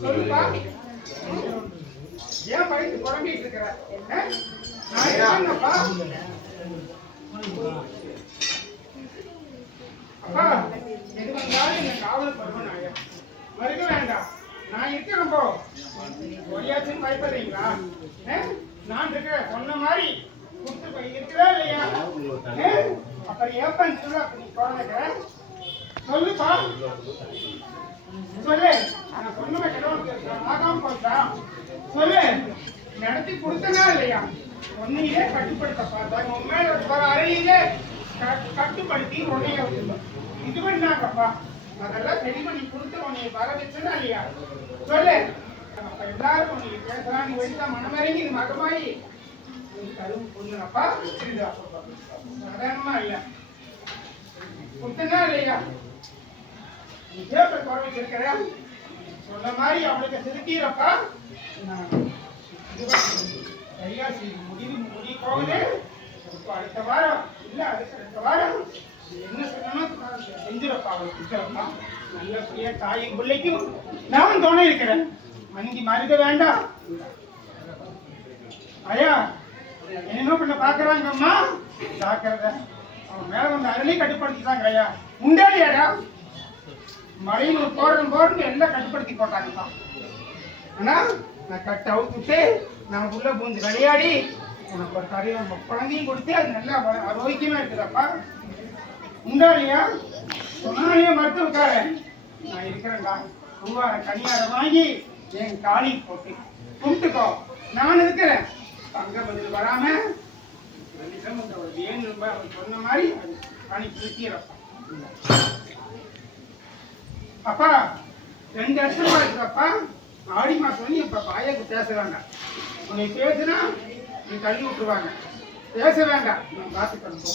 சொல்லுப்பா ஏன் பயந்து குழம்பிட்டு இருக்கிற? அப்பா எது வந்தாலும் என்ன காவல் பண்ணுவேன் ஐயா. மறுக்க வேண்டாம். நான் இருக்கிறேன் போ ஒய்யாச்சும் பயப்படுறீங்களா? நான் இருக்கிறேன் சொன்ன மாதிரி கொடுத்து போய் இருக்கிறா இல்லையா? அப்புறம் ஏப்பன் சொல்லு அப்ப நீ குழந்தைக்க சொல்லுப்பா சொல்லு நான் சொன்ன கடவுளுக்கு ஆகாம சொல்லு. நடத்தி கொடுத்தனா இல்லையா? உன்னையே கட்டுப்படுத்த பார்த்தா உன் மேல வர அறையிலே கட்டுப்படுத்தி உன்னைய இது பண்ணாங்கப்பா அதெல்லாம் சரி பண்ணி கொடுத்து உன்னைய வர வச்சனா இல்லையா? சொல்லு. அப்ப எல்லாரும் உன்னை பேசுறாங்க வயசா மனமிறங்கி இது மகமாயி. நீ கருவு பொண்ணுனப்பா சாதாரணமா இல்லையா கொடுத்தனா இல்லையா? நீ கேட்ட குறை வச்சிருக்கிற? சொன்ன மாதிரி அவளுக்கு செலுத்திடுறப்பா சரியா செய்து முடிவு முடி போகுது. அடுத்த வாரம் இல்ல அடுத்த அடுத்த வாரம் என்ன சொல்லணும் செஞ்சிடப்பா அவளுக்கு இருக்கிறப்பா நல்லபடியா தாயும் பிள்ளைக்கும் நான் துணை இருக்கிறேன். மங்கி மறுக்க வேண்டாம். ஐயா என்ன பண்ண பாக்குறாங்க அம்மா ஜாக்கிரதை அவன் மேல வந்து அருளை கட்டுப்படுத்திட்டாங்க ஐயா. முண்டாளியாடா மழையில் போடணும் போடணும் எல்லாம் கட்டுப்படுத்தி போட்டாங்கப்பா ஆனா நான் கட்ட அவுத்துட்டு நான் உள்ள பூந்து விளையாடி உனக்கு ஒரு கரையும் குழந்தையும் கொடுத்து அது நல்லா வ- ஆரோக்கியமா இருக்குதாப்பா. உண்டாலியா சொன்னாலே மருத்துவக்கார நான் இருக்கிறேன்டா. ரூபாய் கனியார வாங்கி என் காலி போட்டு கும்பிட்டுக்கோ. நான் இருக்கிறேன். தங்க பதில் வராம ரெண்டு சொன்ன மாதிரி அது பணி திருத்திடப்பா அப்பா ரெண்டு வருஷமா இருக்கிறப்பா ஆடி மாசம் வந்து இப்ப பாயாக்கு பேசுறாங்க உன்னை பேசுனா நீ தள்ளி விட்டுருவாங்க. பேச வேண்டாம். நான் பார்த்துக்கிறேன் போ.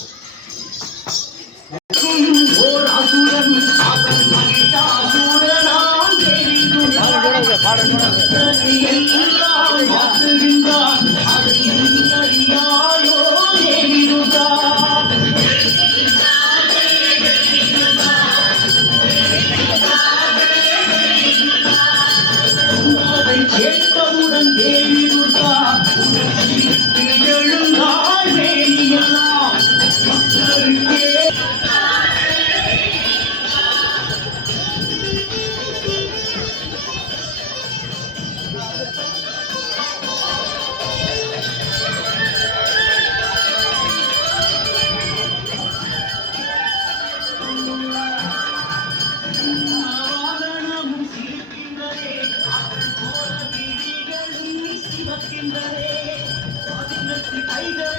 ஓர் ಐದು